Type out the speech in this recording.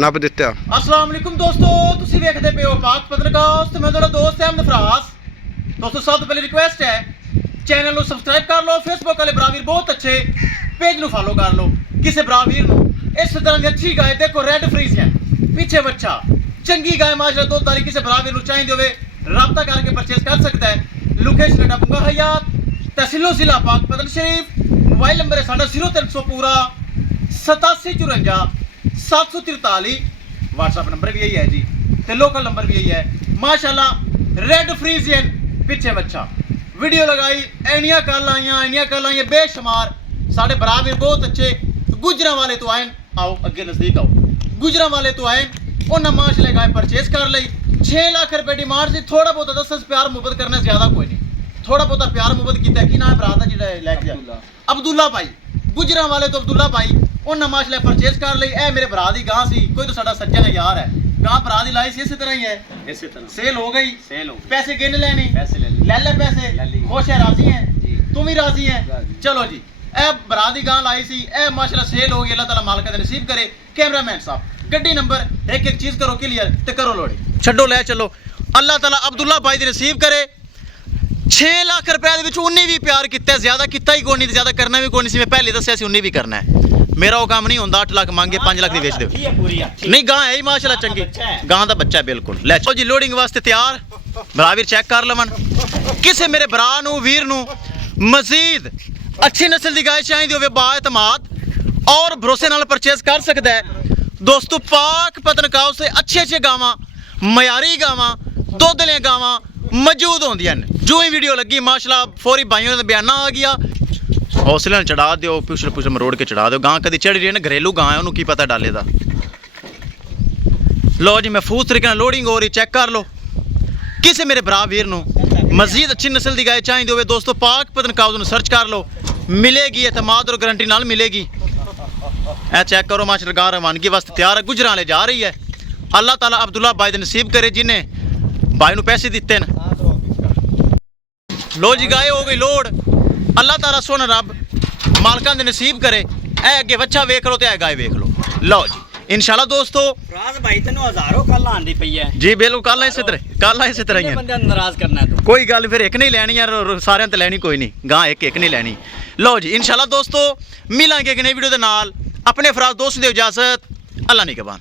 ਨੱਪ ਦਿੱਤਾ। अस्सलाम वालेकुम दोस्तों, तुसी देखते पे हो पाक पत्रकास्ट ते मैं तेरा दोस्त अहमद फराज। दोस्तों सब तो पहले रिक्वेस्ट है चैनल को सब्सक्राइब कर लो, फेसबुक वाले ब्रावीर बहुत अच्छे पेज नु फॉलो कर लो। किसी ब्रावीर नु इस तरह की अच्छी गाय देखो रेड फ्रीजियन पीछे बच्चा चंगी गाय माशाल्लाह दो तारीख किसी ब्रावीर नु चाहिए होवे राब्ता करके परचेज कर सकता है। लोकेशन है डबुंगा हयात तहसीलो जिला पाक पतन शरीफ। मोबाइल नंबर है साडा 0300 पूरा 8754 743। व्हाट्सएप नंबर भी यही है जी ते लोकल नंबर भी यही है। माशाल्लाह रेड फ्रीजियन पीछे बच्चा वीडियो लगाई एनिया कल आइया बेशुमार साढ़े बराबर बहुत अच्छे गुजरा वाले तो आए। आओ अगे नजदीक आओ, गुजरा वाले तो आए उन्हें माशाल्लाह गाय परचेज कर ली। 6 लाख रुपए डिमांड से थोड़ा बहुत दस प्यार मुहब्बत करना ज्यादा कोई नहीं, थोड़ा बहुत प्यार मुहब्बत किया कि ना भरा था जिहड़ा लैके जा अब्दुल्ला भाई गुजरा वाले तो अब्दुल्ला भाई उन्हें माशाल्लाह परचेज कर ली। ए मेरे भरा दी गां सी, कोई तो साडा सज्जन है यार है, गां भरा दी लाई सी इसी तरह ही है, इसी तरह सेल हो गई। सेल हो पैसे गिन लेने, पैसे ले ले पैसे, ले ली। खुश है राजी है जी। तुम भी राजी है राजी। चलो जी ए भरा दी गां लाई सी, ए माशाल्लाह सेल हो गई। अल्लाह ताला मालिक दे नसीब करे। कैमरामैन साहब गड्डी नंबर एक एक चीज करो क्लियर ते करो लोड़ी छड्डो ले चलो। अल्लाह ताला अब्दुल्ला भाई दे नसीब करे। 6 लाख रुपए ਦੇ ਵਿੱਚ ਉਹਨੇ ਵੀ ਪਿਆਰ ਕੀਤਾ, ਜ਼ਿਆਦਾ ਕੀਤਾ ਹੀ ਕੋਈ ਨਹੀਂ, ਜ਼ਿਆਦਾ ਕਰਨਾ ਵੀ ਕੋਈ ਨਹੀਂ ਸੀ। ਮੈਂ ਪਹਿਲੇ ਦੱਸਿਆ ਸੀ ਉਹਨੇ ਵੀ ਕਰਨਾ ਹੈ। ਮੇਰਾ ਉਹ ਕੰਮ ਨਹੀਂ ਹੁੰਦਾ 8 ਲੱਖ ਮੰਗੇ 5 ਲੱਖ ਦੀ ਵੇਚ ਦਿਓ। ਨਹੀਂ ਗਾਂ ਹੈ ਹੀ ਮਾਸ਼ਾਅੱਲਾ ਚੰਗੀ ਗਾਂ ਦਾ ਬੱਚਾ ਬਿਲਕੁਲ। ਲੈ ਚਲੋ ਜੀ ਲੋਡਿੰਗ ਵਾਸਤੇ ਤਿਆਰ। ਭਰਾ ਵੀਰ ਚੈੱਕ ਕਰ ਲਵਣ। ਕਿਸੇ ਮੇਰੇ ਭਰਾ ਨੂੰ ਵੀਰ ਨੂੰ ਮਜ਼ੀਦ ਅੱਛੀ ਨਸਲ ਦੀ ਗਾਂ ਚਾਹੀਦੀ ਹੋਵੇ ਬਾਇਤਮਾਦ ਔਰ ਭਰੋਸੇ ਨਾਲ ਪਰਚੇਸ ਕਰ ਸਕਦਾ ਹੈ। ਦੋਸਤੋ ਪਾਕ ਪਤਨਕਾਉ ਸੇ ਅੱਛੇ ਗਾਵਾਂ ਮਿਆਰੀ ਗਾਵਾਂ ਦੁੱਧ ਵਾਲੀਆਂ ਗਾਵਾਂ मौजूद होंदियां ने। जो ही वीडियो लगी माशाल्लाह फौरी भाइयों का बयाना आ गया, हौसले चढ़ा दो, पुछ मरोड़ के चढ़ा दो। गां कभी चढ़ी रही है ना, घरेलू गां है, उन्होंने की पता डाले दा। लो जी महफूज तरीके लोडिंग हो रही, चेक कर लो। किसी मेरे भरा वीर नूं मजीद अच्छी नस्ल की गाय चाहिए होवे दोस्तों पाक पतनकाउ नूं सर्च कर लो, मिलेगी एतमाद और गारंटी नाल मिलेगी। ए चेक करो माशाल्लाह गां रवानगी वास्ते तैयार है, गुजरां ले जा रही है। अल्लाह ताला अब्दुल्ला भाई दे नसीब करे जिन्हें भाई नूं पैसे दिते न। लो जी गाय हो गई लोड। अल्लाह ताला सोना रब मालकां दे नसीब करे। ए अगे बच्चा वेख लो ते ए गाय वेख लो। लो जी इंशाल्लाह दोस्तों फराज भाई तेनू हजारों कल आंदी पई है जी बिल्कुल कल इस तरह ही बंदे नाराज करना है तू कोई गल फिर एक नहीं लैनी यार, सारे ते लैनी कोई नहीं, गां एक नहीं लैनी। लो जी इंशाल्लाह दोस्तों मिलांगे एक नई वीडियो दे नाल। अपने फराज दोस्त दे इजाजत, अल्लाह निगहबान।